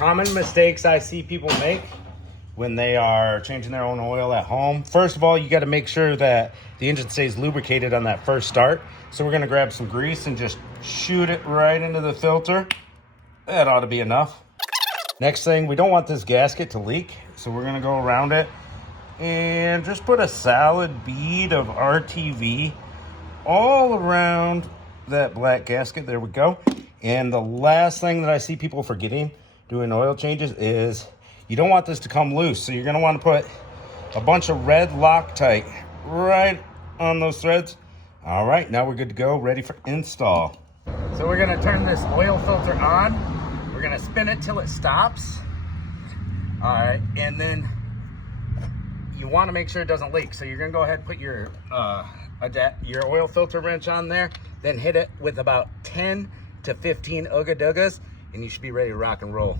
Common mistakes I see people make when they are changing their own oil at home. First of all, you got to make sure that the engine stays lubricated on that first start. So we're going to grab some grease and just shoot it right into the filter. That ought to be enough. Next thing, we don't want this gasket to leak, so we're going to go around it and just put a solid bead of RTV all around that black gasket. There we go. And the last thing that I see people forgetting doing oil changes is you don't want this to come loose. So you're going to want to put a bunch of red Loctite right on those threads. All right, now we're good to go, ready for install. So we're going to turn this oil filter on. We're going to spin it till it stops. All right, and then you want to make sure it doesn't leak. So you're going to go ahead and put your oil filter wrench on there, then hit it with about 10 to 15 ooga doogas, and you should be ready to rock and roll.